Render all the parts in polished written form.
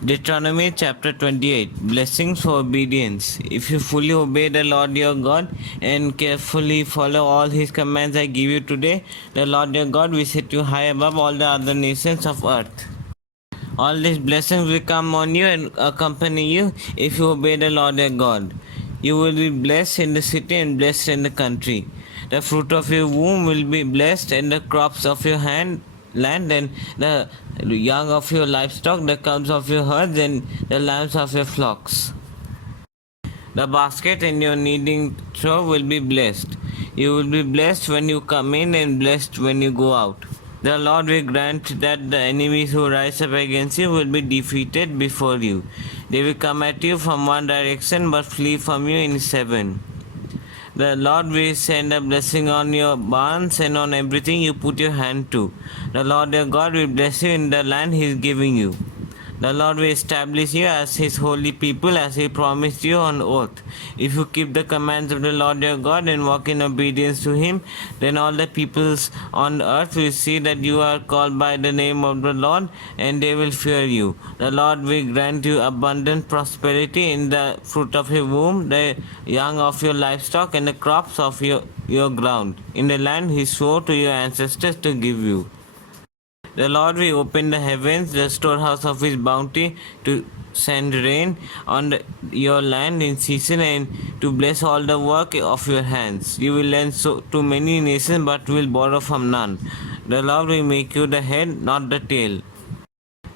Deuteronomy chapter 28 Blessings for obedience. If you fully obey the Lord your God and carefully follow all his commands I give you today, the Lord your God will set you high above all the other nations of earth. All these blessings will come on you and accompany you if you obey the Lord your God. You will be blessed in the city and blessed in the country. The fruit of your womb will be blessed, and the crops of your land, and the young of your livestock, the cubs of your herds, and the lambs of your flocks. The basket and your kneading trough will be blessed. You will be blessed when you come in and blessed when you go out. The Lord will grant that the enemies who rise up against you will be defeated before you. They will come at you from one direction but flee from you in seven. The Lord will send a blessing on your barns and on everything you put your hand to. The Lord your God will bless you in the land he is giving you. The Lord will establish you as his holy people as he promised you on oath. If you keep the commands of the Lord your God and walk in obedience to him, then all the peoples on earth will see that you are called by the name of the Lord, and they will fear you. The Lord will grant you abundant prosperity in the fruit of your womb, the young of your livestock, and the crops of your ground, in the land he swore to your ancestors to give you. The Lord will open the heavens, the storehouse of his bounty, to send rain on your land in season and to bless all the work of your hands. You will lend to many nations but will borrow from none. The Lord will make you the head, not the tail.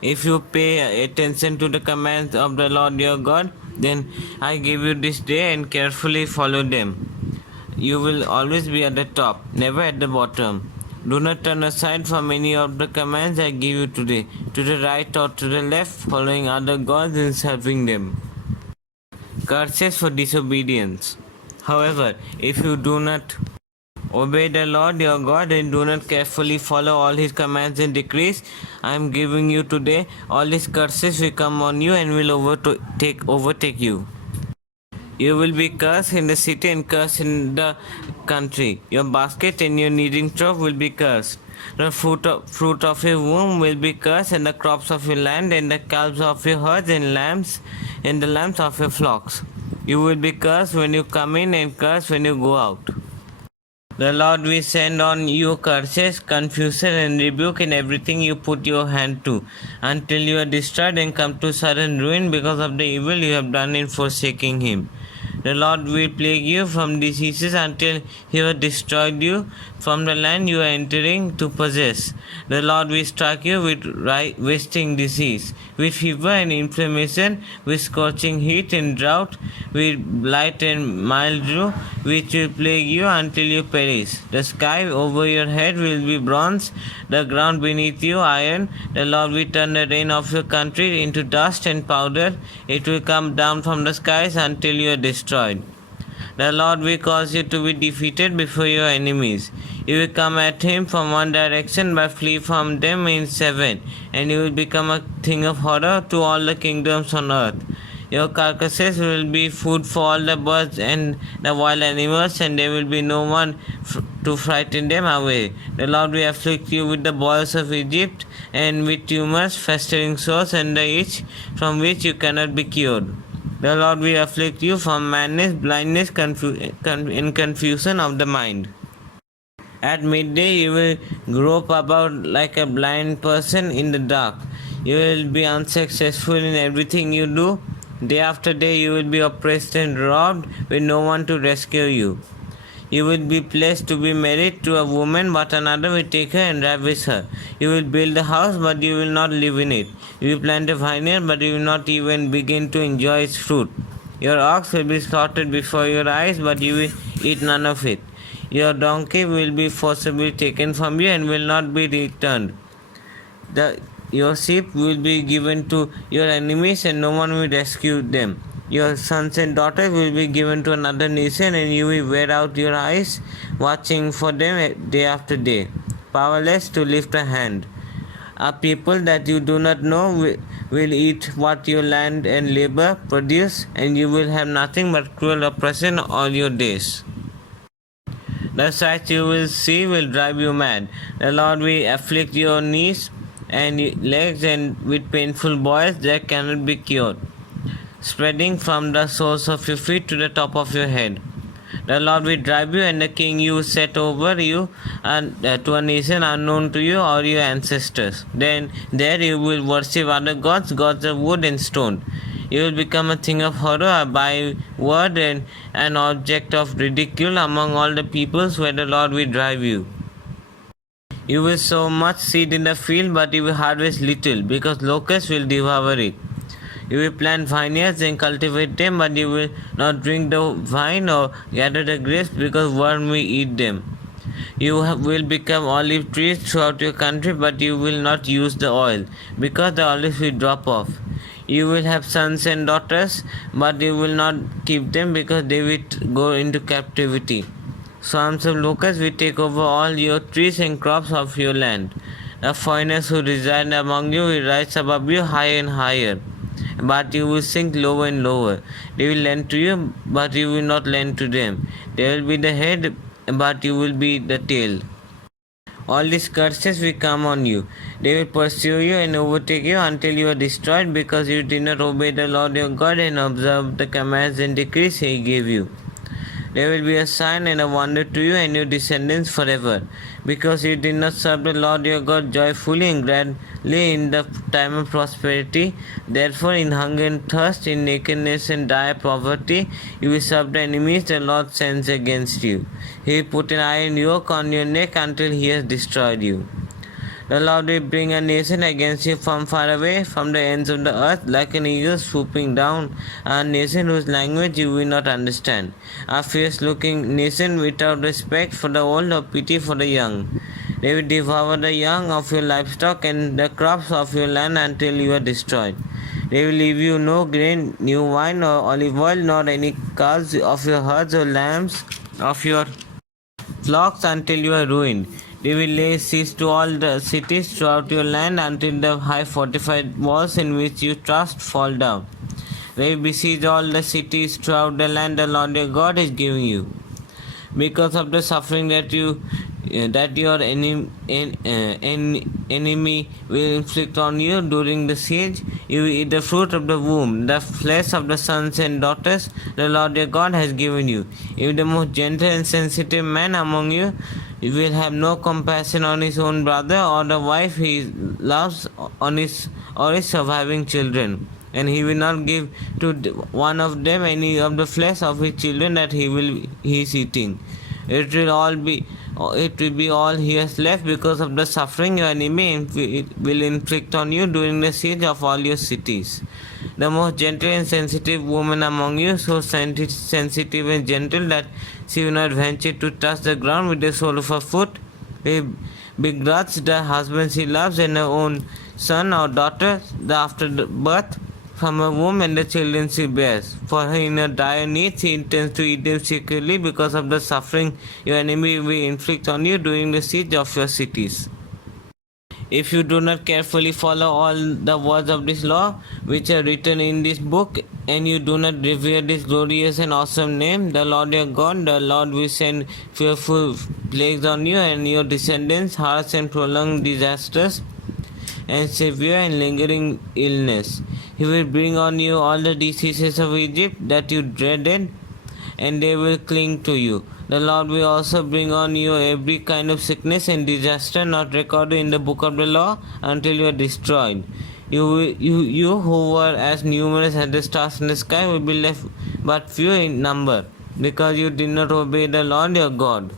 If you pay attention to the commands of the Lord your God, then I give you this day and carefully follow them. You will always be at the top, never at the bottom. Do not turn aside from any of the commands I give you today, to the right or to the left, following other gods and serving them. Curses for disobedience. However, if you do not obey the Lord your God and do not carefully follow all his commands and decrees I am giving you today, all these curses will come on you and will overtake you. You will be cursed in the city and cursed in the country. Your basket and your kneading trough will be cursed. The fruit of your womb will be cursed, and the crops of your land, and the calves of your herds, and the lambs of your flocks. You will be cursed when you come in, and cursed when you go out. The Lord will send on you curses, confusion, and rebuke in everything you put your hand to, until you are destroyed and come to sudden ruin because of the evil you have done in forsaking him. The Lord will plague you from diseases until he has destroyed you from the land you are entering to possess. The Lord will strike you with wasting disease, with fever and inflammation, with scorching heat and drought, with blight and mildew, which will plague you until you perish. The sky over your head will be bronze, the ground beneath you iron. The Lord will turn the rain of your country into dust and powder. It will come down from the skies until you are destroyed. The Lord will cause you to be defeated before your enemies. You will come at him from one direction but flee from them in seven, and you will become a thing of horror to all the kingdoms on earth. Your carcasses will be food for all the birds and the wild animals, and there will be no one to frighten them away. The Lord will afflict you with the boils of Egypt, and with tumors, festering sores, and the itch from which you cannot be cured. The Lord will afflict you from madness, blindness, and confusion of the mind. At midday you will grope about like a blind person in the dark. You will be unsuccessful in everything you do. Day after day you will be oppressed and robbed with no one to rescue you. You will be placed to be married to a woman, but another will take her and ravish her. You will build a house, but you will not live in it. You will plant a vineyard, but you will not even begin to enjoy its fruit. Your ox will be slaughtered before your eyes, but you will eat none of it. Your donkey will be forcibly taken from you and will not be returned. Your sheep will be given to your enemies, and no one will rescue them. Your sons and daughters will be given to another nation, and you will wear out your eyes watching for them day after day, powerless to lift a hand. A people that you do not know will eat what your land and labor produce, and you will have nothing but cruel oppression all your days. The sights you will see will drive you mad. The Lord will afflict your knees and legs and with painful boils that cannot be cured, spreading from the soles of your feet to the top of your head. The Lord will drive you, and the king you set over you, and to a nation unknown to you or your ancestors. Then there you will worship other gods, gods of wood and stone. You will become a thing of horror, a byword, and an object of ridicule among all the peoples where the Lord will drive you. You will sow much seed in the field, but you will harvest little, because locusts will devour it. You will plant vineyards and cultivate them, but you will not drink the wine or gather the grapes, because worms will eat them. You will become olive trees throughout your country, but you will not use the oil, because the olives will drop off. You will have sons and daughters, but you will not keep them, because they will go into captivity. Swarms of locusts will take over all your trees and crops of your land. The foreigners who reside among you will rise above you higher and higher, but you will sink lower and lower. They will lend to you, but you will not lend to them. They will be the head, but you will be the tail. All these curses will come on you. They will pursue you and overtake you until you are destroyed, because you did not obey the Lord your God and observe the commands and decrees He gave you. There will be a sign and a wonder to you and your descendants forever, because you did not serve the Lord your God joyfully and gladly in the time of prosperity. Therefore, in hunger and thirst, in nakedness and dire poverty, you will serve the enemies the Lord sends against you. He will put an iron yoke on your neck until He has destroyed you. The Lord will bring a nation against you from far away, from the ends of the earth, like an eagle swooping down, a nation whose language you will not understand, a fierce-looking nation without respect for the old or pity for the young. They will devour the young of your livestock and the crops of your land until you are destroyed. They will leave you no grain, new wine, or olive oil, nor any calves of your herds or lambs of your flocks until you are ruined. They will lay siege to all the cities throughout your land until the high fortified walls in which you trust fall down. They will besiege all the cities throughout the land the Lord your God is giving you. Because of the suffering that your enemy will inflict on you during the siege, you will eat the fruit of the womb, the flesh of the sons and daughters the Lord your God has given you. If the most gentle and sensitive man among you will have no compassion on his own brother or the wife he loves on his or his surviving children, and he will not give to one of them any of the flesh of his children that he is eating. It will be all he has left, because of the suffering your enemy will inflict on you during the siege of all your cities. The most gentle and sensitive woman among you, so sensitive and gentle that she will not venture to touch the ground with the sole of her foot, will begrudge the husband she loves and her own son or daughter the afterbirth from her womb and the children she bears. For her in her dire need, she intends to eat them secretly, because of the suffering your enemy will inflict on you during the siege of your cities. If you do not carefully follow all the words of this law, which are written in this book, and you do not revere this glorious and awesome name, the Lord your God, the Lord will send fearful plagues on you and your descendants, harsh and prolonged disasters, and severe and lingering illness. He will bring on you all the diseases of Egypt that you dreaded, and they will cling to you. The Lord will also bring on you every kind of sickness and disaster not recorded in the book of the law until you are destroyed. You who were as numerous as the stars in the sky will be left but few in number, because you did not obey the Lord your God.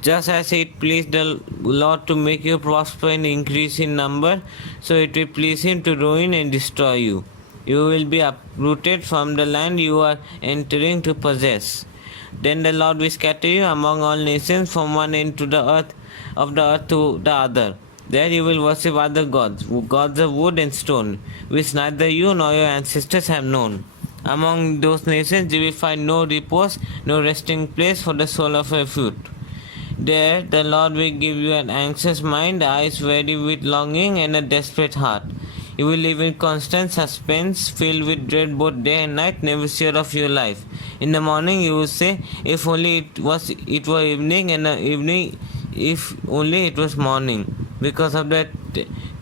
Just as it pleased the Lord to make you prosper and increase in number, so it will please Him to ruin and destroy you. You will be uprooted from the land you are entering to possess. Then the Lord will scatter you among all nations from one end of the earth to the other. There you will worship other gods, gods of wood and stone, which neither you nor your ancestors have known. Among those nations you will find no repose, no resting place for the sole of your foot. There the Lord will give you an anxious mind, eyes weary with longing, and a desperate heart. You will live in constant suspense, filled with dread both day and night, never sure of your life. In the morning you will say, if only it were evening, and evening, if only it was morning. because of the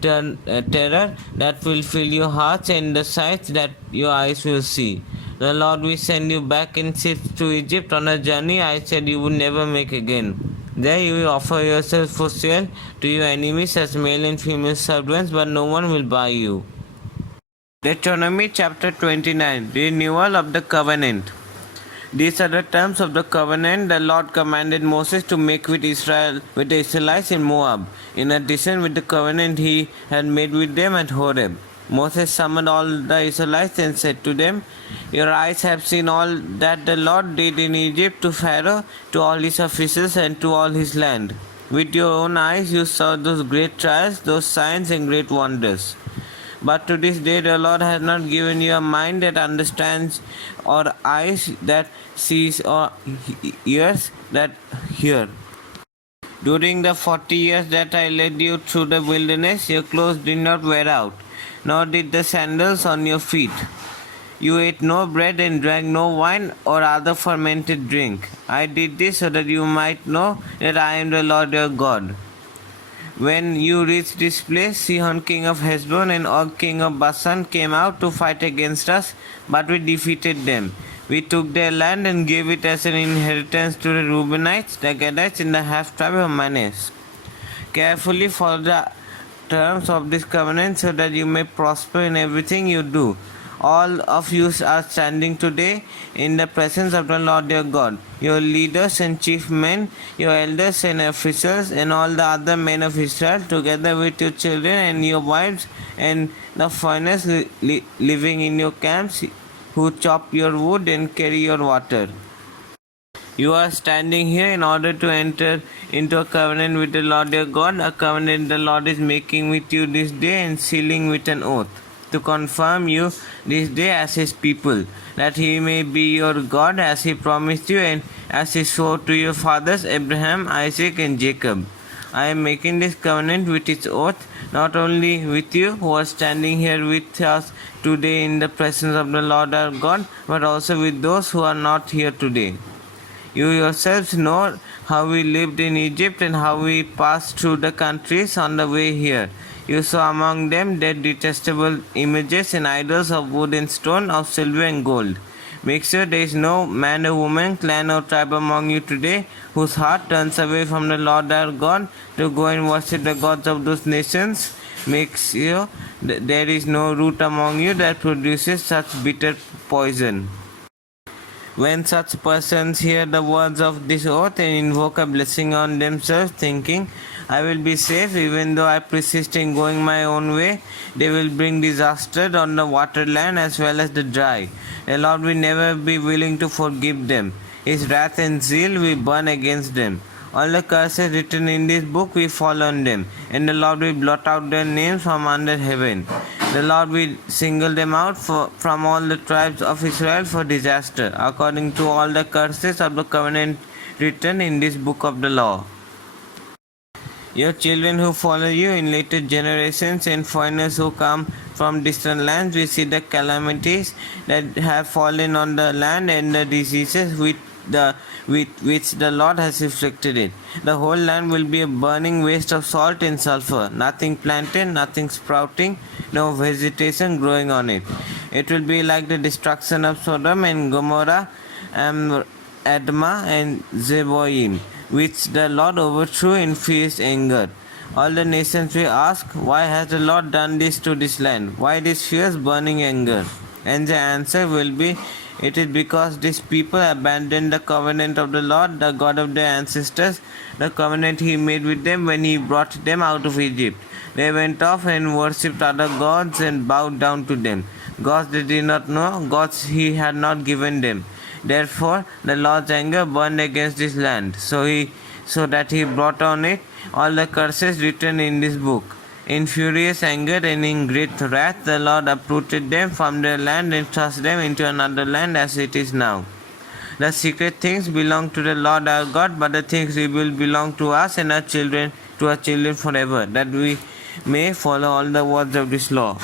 terror that will fill your hearts and the sights that your eyes will see. The Lord will send you back in ships to Egypt on a journey I said you would never make again. There you will offer yourself for sale to your enemies as male and female servants, but no one will buy you. Deuteronomy chapter 29, Renewal of the Covenant. These are the terms of the covenant the Lord commanded Moses to make with the Israelites in Moab, in addition with the covenant he had made with them at Horeb. Moses summoned all the Israelites and said to them, "Your eyes have seen all that the Lord did in Egypt to Pharaoh, to all his officials, and to all his land. With your own eyes you saw those great trials, those signs and great wonders. But to this day the Lord has not given you a mind that understands, or eyes that sees, or ears that hear. During the 40 years that I led you through the wilderness, your clothes did not wear out, nor did the sandals on your feet. You ate no bread and drank no wine or other fermented drink. I did this so that you might know that I am the Lord your God. When you reached this place, Sihon king of Heshbon and Og king of Bashan came out to fight against us, but we defeated them. We took their land and gave it as an inheritance to the Reubenites, the Gadites, and the half-tribe of Manasseh. Carefully follow the terms of this covenant so that you may prosper in everything you do. All of you are standing today in the presence of the Lord your God, your leaders and chief men, your elders and officials, and all the other men of Israel, together with your children and your wives, and the foreigners living in your camps, who chop your wood and carry your water. You are standing here in order to enter into a covenant with the Lord your God, a covenant the Lord is making with you this day and sealing with an oath, to confirm you this day as his people, that he may be your God as he promised you and as he swore to your fathers Abraham, Isaac and Jacob. I am making this covenant with its oath, not only with you who are standing here with us today in the presence of the Lord our God, but also with those who are not here today. You yourselves know how we lived in Egypt and how we passed through the countries on the way here. You saw among them their detestable images and idols of wood and stone, of silver and gold. Make sure there is no man or woman, clan or tribe among you today whose heart turns away from the Lord our God to go and worship the gods of those nations. Make sure there is no root among you that produces such bitter poison. When such persons hear the words of this oath and invoke a blessing on themselves, thinking, I will be safe even though I persist in going my own way, they will bring disaster on the waterland as well as the dry. The Lord will never be willing to forgive them. His wrath and zeal will burn against them. All the curses written in this book will fall on them, and the Lord will blot out their names from under heaven. The Lord will single them out from all the tribes of Israel for disaster, according to all the curses of the covenant written in this book of the law. Your children who follow you in later generations and foreigners who come from distant lands will see the calamities that have fallen on the land and the diseases with which the Lord has inflicted it. The whole land will be a burning waste of salt and sulfur, nothing planted, nothing sprouting, no vegetation growing on it. It will be like the destruction of Sodom and Gomorrah, Admah and Zeboim, which the Lord overthrew in fierce anger. All the nations will ask, why has the Lord done this to this land? Why this fierce burning anger? And the answer will be, it is because these people abandoned the covenant of the Lord, the God of their ancestors, the covenant he made with them when he brought them out of Egypt. They went off and worshipped other gods and bowed down to them, gods they did not know, gods he had not given them. Therefore the Lord's anger burned against this land, so that he brought on it all the curses written in this book. In furious anger and in great wrath, the Lord uprooted them from their land and thrust them into another land as it is now. The secret things belong to the Lord our God, but the things revealed belong to us and our children, to our children forever, that we may follow all the words of this law.